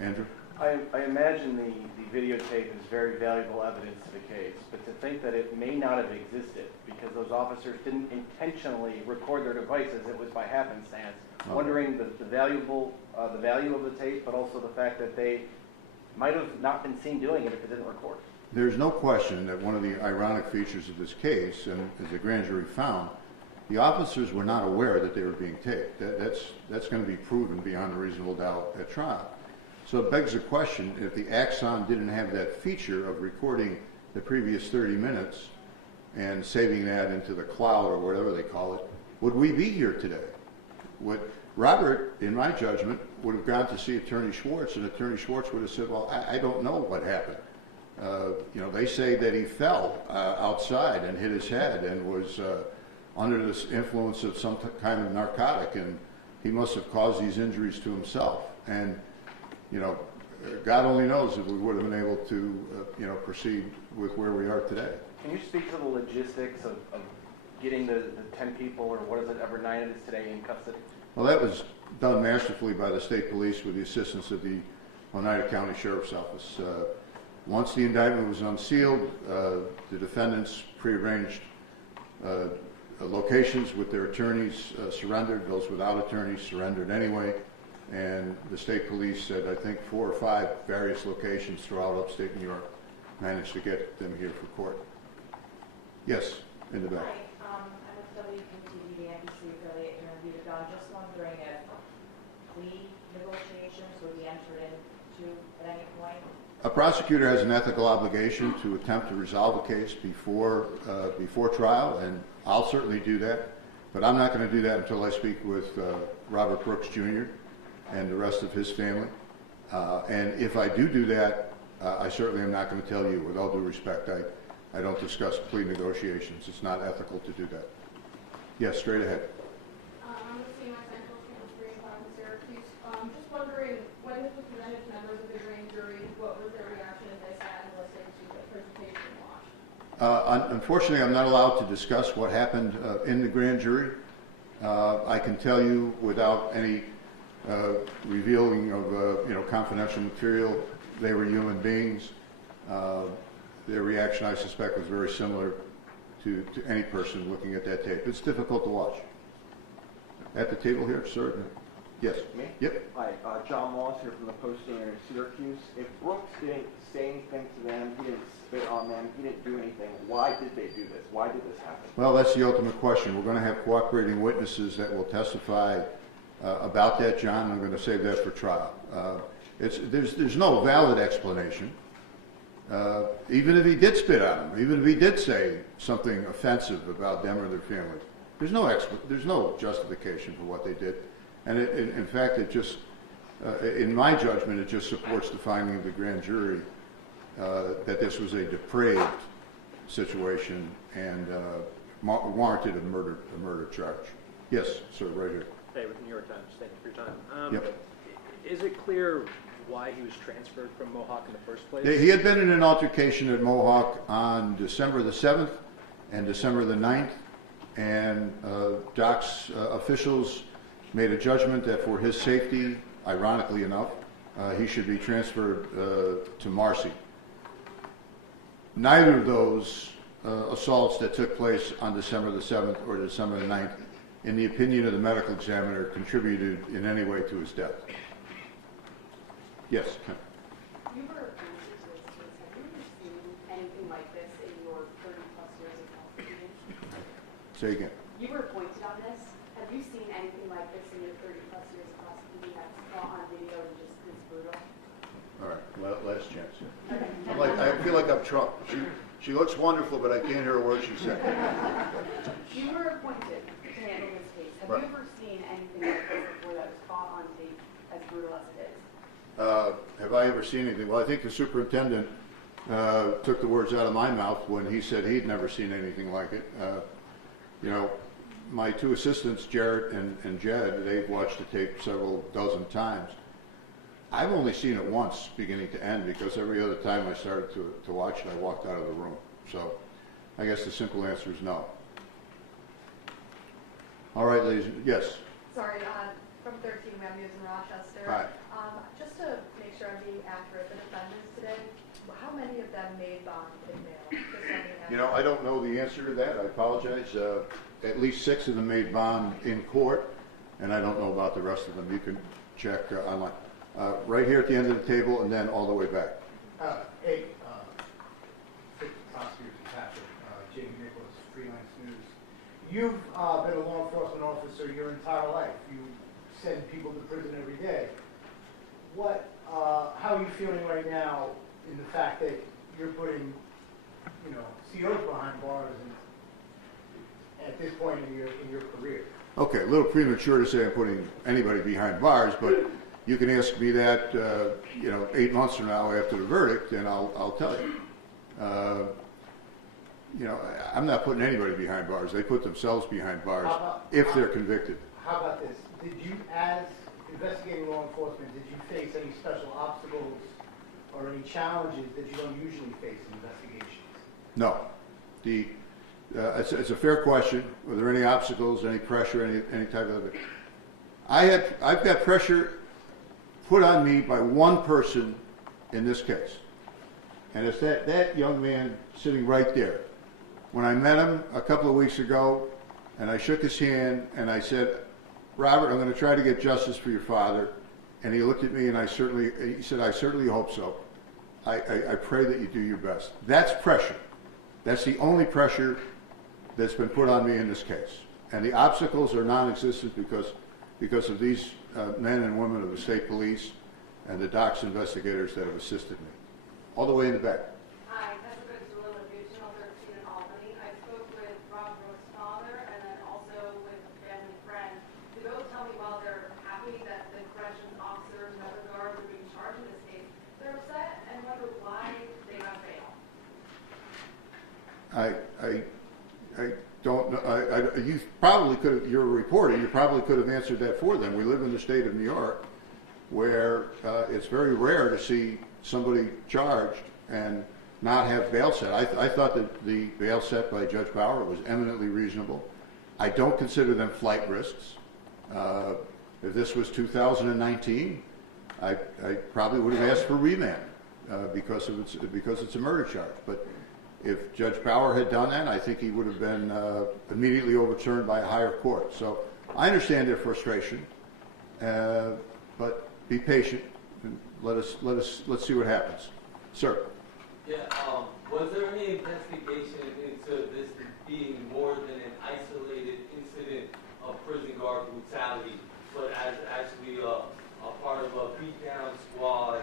Andrew? I imagine the videotape is very valuable evidence to the case, but to think that it may not have existed because those officers didn't intentionally record their devices, it was by happenstance. Okay. Wondering the value of the tape, but also the fact that they might have not been seen doing it if it didn't record. There's no question that one of the ironic features of this case, and as the grand jury found, the officers were not aware that they were being taped. That's going to be proven beyond a reasonable doubt at trial. So it begs the question, if the Axon didn't have that feature of recording the previous 30 minutes and saving that into the cloud or whatever they call it, would we be here today? Robert, in my judgment, would have gone to see Attorney Schwartz, and Attorney Schwartz would have said, well, I don't know what happened. They say that he fell outside and hit his head and was under the influence of some kind of narcotic, and he must have caused these injuries to himself. And God only knows if we would have been able to, proceed with where we are today. Can you speak to the logistics of getting the 10 people, or what is it, ever 9 it is today, in custody? Well, that was done masterfully by the state police with the assistance of the Oneida County Sheriff's Office. Once the indictment was unsealed, the defendants prearranged locations with their attorneys, surrendered. Those without attorneys surrendered anyway. And the state police at, I think, 4 or 5 various locations throughout upstate New York managed to get them here for court. Yes, in the back. Hi, I'm with WKTV, the NBC affiliate interviewed ago. I'm just wondering if plea negotiations would be entered into at any point? A prosecutor has an ethical obligation to attempt to resolve a case before trial, and I'll certainly do that. But I'm not going to do that until I speak with Robert Brooks Jr. and the rest of his family. And if I do that, I certainly am not going to tell you, with all due respect. I don't discuss plea negotiations. It's not ethical to do that. Yes, straight ahead. I'm with CMI Central Transferring in Syracuse. Just wondering, when this was presented to members of the grand jury, what was their reaction as they sat and listened to the presentation and watched? Unfortunately, I'm not allowed to discuss what happened in the grand jury. I can tell you without any revealing of confidential material, they were human beings. Their reaction, I suspect, was very similar to any person looking at that tape. It's difficult to watch. At the table here, sir. Yes. Me? Yep. Hi, John Moss here from the Post-Standard in Syracuse. If Brooks didn't say anything to them, he didn't spit on them, he didn't do anything, why did they do this? Why did this happen? Well, that's the ultimate question. We're going to have cooperating witnesses that will testify about that, John. I'm going to save that for trial. There's no valid explanation. Even if he did spit on them, even if he did say something offensive about them or their families, there's no justification for what they did. And in fact, it just, in my judgment, it just supports the finding of the grand jury that this was a depraved situation and warranted a murder charge. Yes, sir, right here. Hey, with the New York Times. Thank you for your time. Yep. Is it clear why he was transferred from Mohawk in the first place? He had been in an altercation at Mohawk on December the 7th and December the 9th, and Doc's officials made a judgment that for his safety, ironically enough, he should be transferred to Marcy. Neither of those assaults that took place on December the 7th or December the 9th, in the opinion of the medical examiner, contributed in any way to his death. Yes. You were a police officer. Have you ever seen anything like this in your 30-plus years of prosecuting? Say again. You were appointed on this. Have you seen anything like this in your 30-plus years of prosecuting that's caught on video and just this brutal? All right. Last chance. Yeah. I feel like I'm Trump. She looks wonderful, but I can't hear a word she said. You were appointed to handle this case. Have you ever seen anything like this before that was caught on tape as brutal as it is? Have I ever seen anything? Well, I think the superintendent took the words out of my mouth when he said he'd never seen anything like it. My 2 assistants, Jarrett and Jed, they've watched the tape several dozen times. I've only seen it once, beginning to end, because every other time I started to watch it, I walked out of the room. So I guess the simple answer is no. All right, ladies. Yes? Sorry, from 13 Web News in Rochester. Hi. Just to make sure I'm unmade bond been mailed? Does somebody have- You know, I don't know the answer to that. I apologize. At least 6 of them made bond in court, and I don't know about the rest of them. You can check online. Right here at the end of the table, and then all the way back. Hey, Prosecutor Fitzpatrick, Jamie Nicholas, Freelance News. You've been a law enforcement officer your entire life. You send people to prison every day. How are you feeling right now in the fact that you're putting, COs behind bars at this point in your career? Okay, a little premature to say I'm putting anybody behind bars, but you can ask me that, 8 months from now after the verdict, and I'll tell you. I'm not putting anybody behind bars. They put themselves behind bars if they're convicted. How about this? Did you, as investigating law enforcement, did you face any special obstacles or any challenges that you don't usually face in investigations? No. It's a fair question. Were there any obstacles, any pressure, any type of it? I've got pressure put on me by one person in this case, and it's that young man sitting right there. When I met him a couple of weeks ago, and I shook his hand, and I said, "Robert, I'm going to try to get justice for your father." And he looked at me, and he said, "I certainly hope so. I pray that you do your best." That's pressure. That's the only pressure that's been put on me in this case. And the obstacles are non-existent because of these men and women of the state police and the DOCS investigators that have assisted me. All the way in the back. Hi, Jessica Zulilla, Regional 13 in Albany. I spoke with Rob Brooks' father and then also with a family friend. They both tell me while they're happy that the corrections officers and other guards are being charged in this case, they're upset and wonder why they got bail. I don't know. You probably could have, you're a reporter, you probably could have answered that for them. We live in the state of New York where it's very rare to see somebody charged and not have bail set. I thought that the bail set by Judge Bauer was eminently reasonable. I don't consider them flight risks. If this was 2019, I probably would have asked for remand because it's a murder charge. But if Judge Bauer had done that, I think he would have been immediately overturned by a higher court. So I understand their frustration, but be patient. And let's see what happens. Sir. Yeah. Was there any investigation into this being more than an isolated incident of prison guard brutality, but as actually a part of a beatdown squad?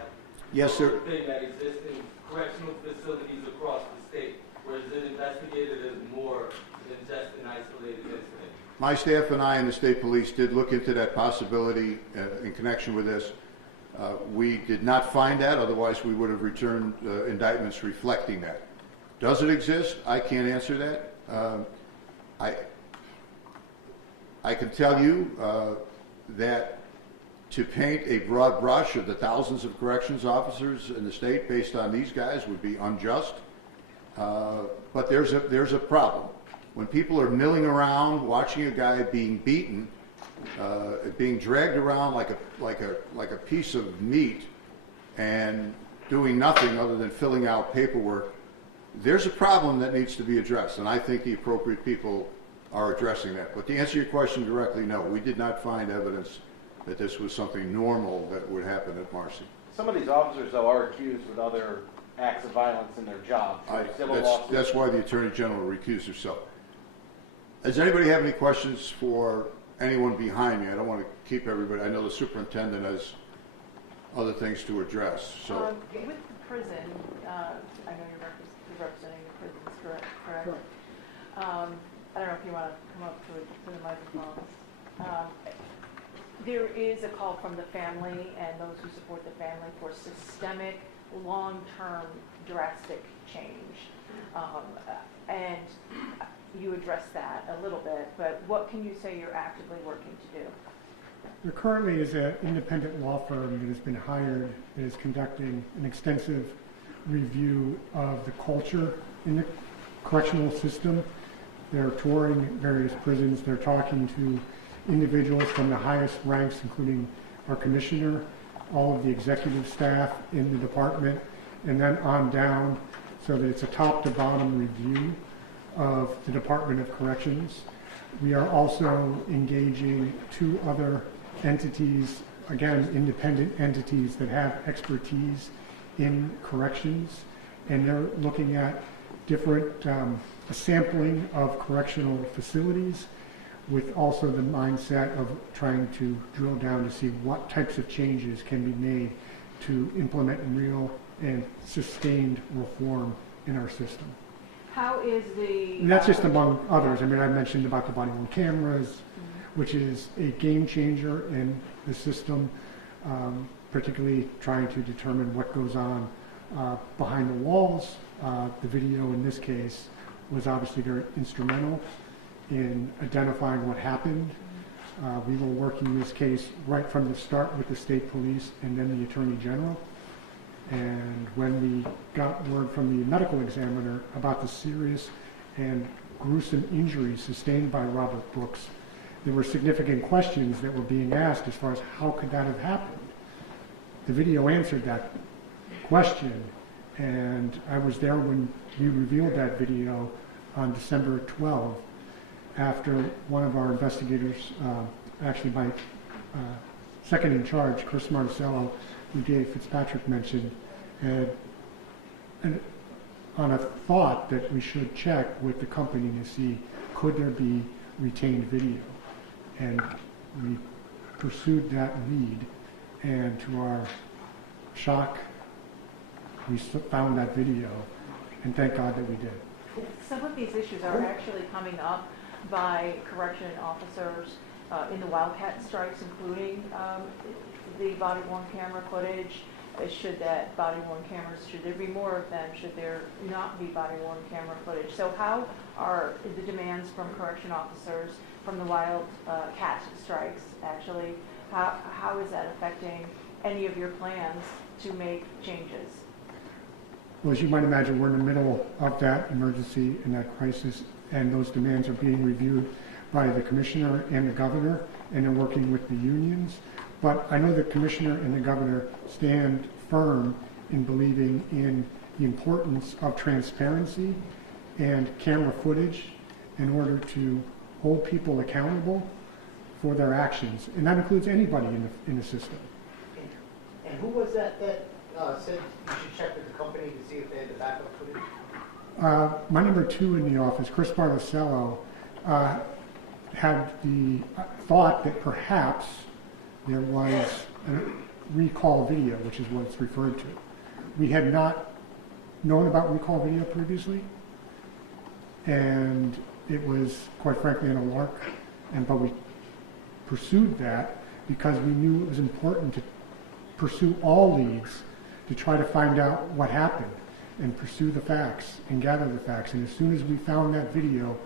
Yes, sir. Thing that exists in correctional facilities across the state, where is it investigated as more than just an isolated incident? My staff and I and the state police did look into that possibility in connection with this. We did not find that, otherwise we would have returned indictments reflecting that. Does it exist? I can't answer that. I can tell you that to paint a broad brush of the thousands of corrections officers in the state based on these guys would be unjust. But there's a problem. When people are milling around watching a guy being beaten, being dragged around like a piece of meat and doing nothing other than filling out paperwork, there's a problem that needs to be addressed, and I think the appropriate people are addressing that. But to answer your question directly, no, we did not find evidence that this was something normal that would happen at Marcy. Some of these officers, though, are accused with other acts of violence in their job. That's why the Attorney General recused herself. Does anybody have any questions for anyone behind me? I don't want to keep everybody. I know the superintendent has other things to address. So with the prison, I know you're representing the prisons, correct? I don't know if you want to come up to the microphones. There is a call from the family and those who support the family for systemic, long-term, drastic change. And you addressed that a little bit, but what can you say you're actively working to do? There currently is an independent law firm that has been hired that is conducting an extensive review of the culture in the correctional system. They're touring various prisons. They're talking to individuals from the highest ranks, including our commissioner, all of the executive staff in the department, and then on down so that it's a top-to-bottom review of the Department of Corrections. We are also engaging 2 other entities, again, independent entities that have expertise in corrections, and they're looking at different a sampling of correctional facilities with also the mindset of trying to drill down to see what types of changes can be made to implement real and sustained reform in our system. How is the... And that's just among others. I mean, I mentioned about the body-worn cameras, which is a game changer in the system, particularly trying to determine what goes on behind the walls. The video in this case was obviously very instrumental in identifying what happened. We were working this case right from the start with the state police and then the Attorney General. And when we got word from the medical examiner about the serious and gruesome injuries sustained by Robert Brooks, there were significant questions that were being asked as far as how could that have happened. The video answered that question, and I was there when we revealed that video on December 12th, after one of our investigators, actually my second in charge, Chris Marticello, who Dave Fitzpatrick mentioned, had on a thought that we should check with the company to see could there be retained video. And we pursued that lead, and to our shock, we found that video, and thank God that we did. Some of these issues are actually coming up by correction officers in the Wildcat strikes, including the body-worn camera footage. Should that body-worn cameras, should there be more of them? Should there not be body-worn camera footage? So how are the demands from correction officers from the Wildcat strikes actually, how is that affecting any of your plans to make changes? Well, as you might imagine, we're in the middle of that emergency and that crisis, and those demands are being reviewed by the commissioner and the governor, and they're working with the unions. But I know the commissioner and the governor stand firm in believing in the importance of transparency and camera footage in order to hold people accountable for their actions, and that includes anybody in the system. And who was that said you should check with the company to see if they had the backup footage? My number 2 in the office, Chris Marticello, had the thought that perhaps there was a recall video, which is what it's referred to. We had not known about recall video previously, and it was, quite frankly, an alarm. But we pursued that because we knew it was important to pursue all leads to try to find out what happened and pursue the facts and gather the facts. And as soon as we found that video,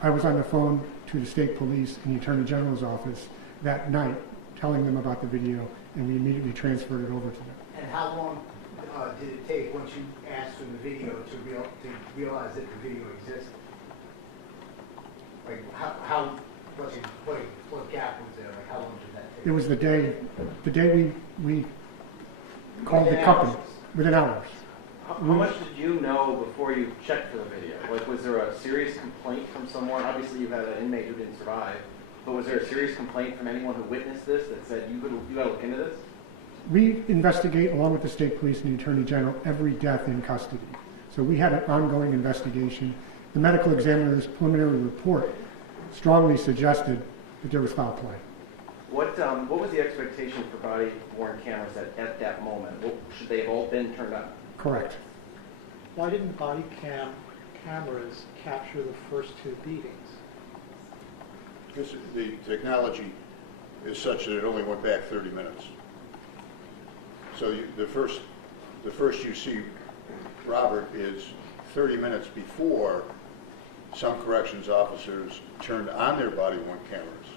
I was on the phone to the state police and the Attorney General's office that night telling them about the video, and we immediately transferred it over to them. And how long did it take once you asked for the video to realize that the video existed? Like what gap was there? Like how long did that take? It was the day we called the company, within hours. How much did you know before you checked for the video? Like, was there a serious complaint from someone? Obviously, you had an inmate who didn't survive, but was there a serious complaint from anyone who witnessed this that said, you got to look into this? We investigate, along with the state police and the Attorney General, every death in custody. So we had an ongoing investigation. The medical examiner's preliminary report strongly suggested that there was foul play. What was the expectation for body-worn cameras at that moment? Should they have all been turned on? Correct. Why didn't body cameras capture the first 2 beatings? Because the technology is such that it only went back 30 minutes. So the first you see Robert is 30 minutes before some corrections officers turned on their body-worn cameras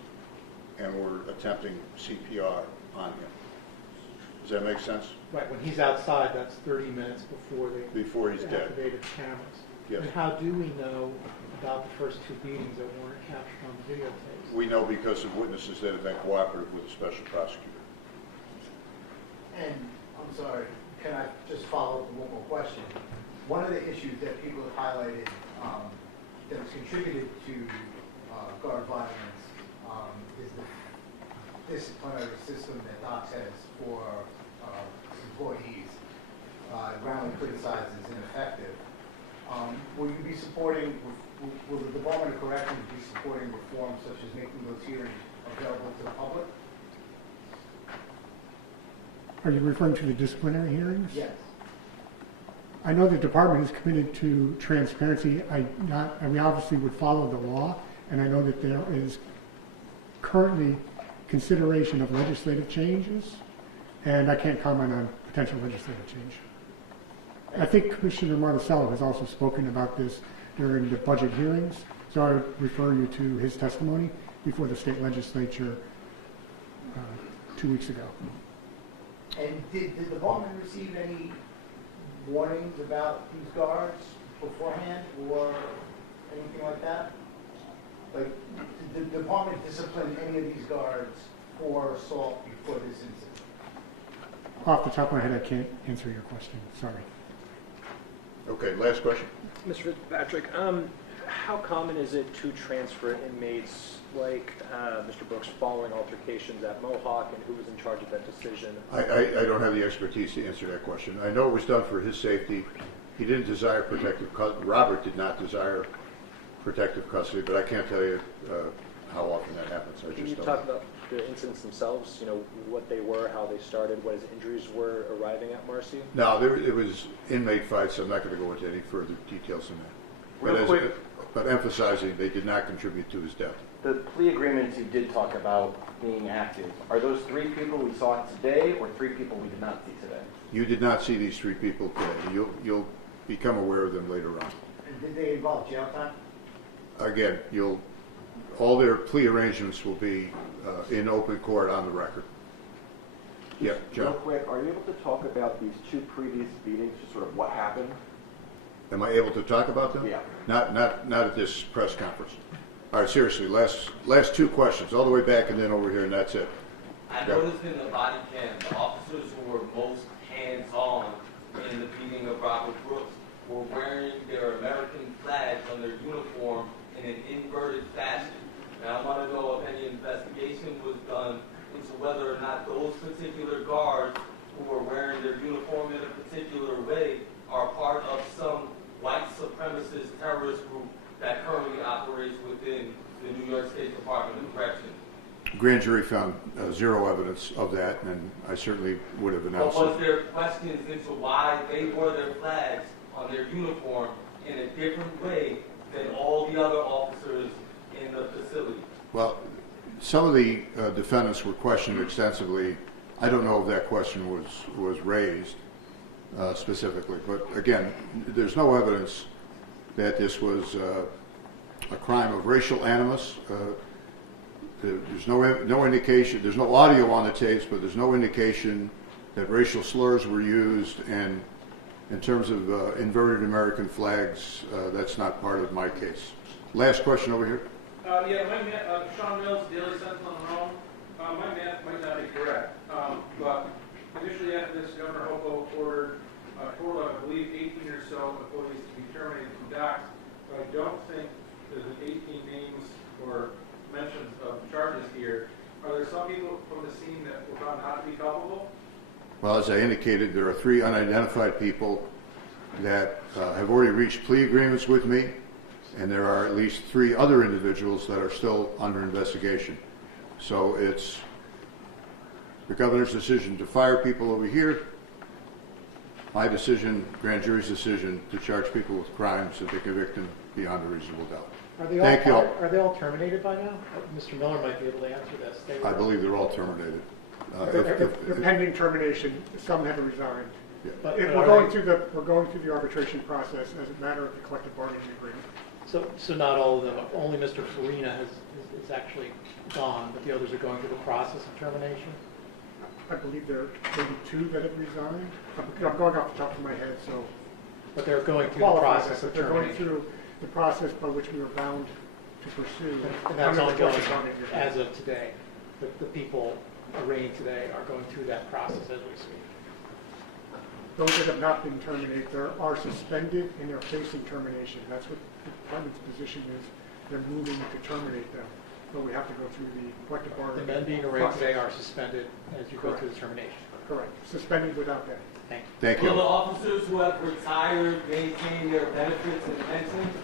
and were attempting CPR on him. Does that make sense? Right, when he's outside, that's 30 minutes before he's dead. activated cameras. Yes. And how do we know about the first 2 beatings that weren't captured on the videotapes? We know because of witnesses that have been cooperative with the special prosecutor. And I'm sorry, can I just follow up with one more question? one of the issues that people have highlighted that has contributed to guard violence is the disciplinary system that DOCS has for employees. Roundly criticized as ineffective. Will you be supporting, will the Department of Corrections be supporting reforms such as making those hearings available to the public? Are you referring to the disciplinary hearings? Yes. I know the department is committed to transparency. We obviously would follow the law, and I know that there is currently consideration of legislative changes, and I can't comment on potential legislative change. I think Commissioner Marticello has also spoken about this during the budget hearings, so I would refer you to his testimony before the state legislature 2 weeks ago. And did the department receive any warnings about these guards beforehand or anything like that? Like, did the department discipline any of these guards for assault before this incident? Off the top of my head, I can't answer your question. Sorry. Okay, last question. Mr. Fitzpatrick, how common is it to transfer inmates like Mr. Brooks following altercations at Mohawk, and who was in charge of that decision? I don't have the expertise to answer that question. I know it was done for his safety. He didn't desire protective custody. Robert did not desire protective custody, but I can't tell you how often that happens. Can you talk about the incidents themselves, you know, what they were, how they started, what his injuries were arriving at Marcy? No, it was inmate fights. I'm not going to go into any further details than that. Real quick. But emphasizing they did not contribute to his death. The plea agreements you did talk about being active, are those 3 people we saw today or 3 people we did not see today? You did not see these 3 people today. You'll become aware of them later on. And did they involve jail time? Again, all their plea arrangements will be in open court on the record. Yep, Real John. quick, are you able to talk about these 2 previous beatings, just sort of what happened? Am I able to talk about them? Yeah. Not at this press conference. All right, seriously, last 2 questions, all the way back and then over here, and that's it. I noticed in the body cam, the officers who were most hands-on in the beating of Robert Brooks were wearing their American flags on their uniform in an inverted fashion. And I want to know if any investigation was done into whether or not those particular guards who were wearing their uniform in a particular way are part of some white supremacist terrorist group that currently operates within the New York State Department of Corrections. Grand jury found 0 evidence of that, and I certainly would have But announced was it. there questions into why they wore their flags on their uniform in a different way than all the other officers in the facility? Well, some of the defendants were questioned extensively. I don't know if that question was raised specifically, but again, there's no evidence that this was a crime of racial animus. There's no indication, there's no audio on the tapes, but there's no indication that racial slurs were used, and in terms of inverted American flags, that's not part of my case. Last question over here. Yeah, my math, Sean Mills, Daily Sentinel and Rome. My math might not be correct, but initially after this, Governor Hochul ordered a total of, I believe, 18 or so employees to be terminated from DOCS, but I don't think there's an 18 names or mentions of charges here. Are there some people from the scene that were found not to be culpable? Well, as I indicated, there are 3 unidentified people that have already reached plea agreements with me, and there are at least 3 other individuals that are still under investigation. So it's the governor's decision to fire people over here, my decision, grand jury's decision to charge people with crimes that they convict them beyond a reasonable doubt. Thank you all. Are they all terminated by now? Mr. Miller might be able to answer this. I believe they're all terminated. They're pending termination. Some have resigned. Yeah. But We're going through the arbitration process as a matter of the collective bargaining agreement. So not all of them. Only Mr. Farina is actually gone, but the others are going through the process of termination. I believe there are maybe 2 that have resigned. I'm going off the top of my head, so. But they're going through the Qualify process that, of but they're going termination. through the process by which we are bound to pursue. And that's under the ongoing collective bargaining agreement. as of today. The people arraigned today are going through that process as we speak. Those that have not been terminated, they are suspended and they're facing termination. That's what the department's position is. They're moving to terminate them, but we have to go through the collective The bargaining men being arraigned process. today are suspended as you go Correct. through the termination. Correct. Suspended without pay. Thank you. Thank Will the you. officers who have retired maintain their benefits and pensions?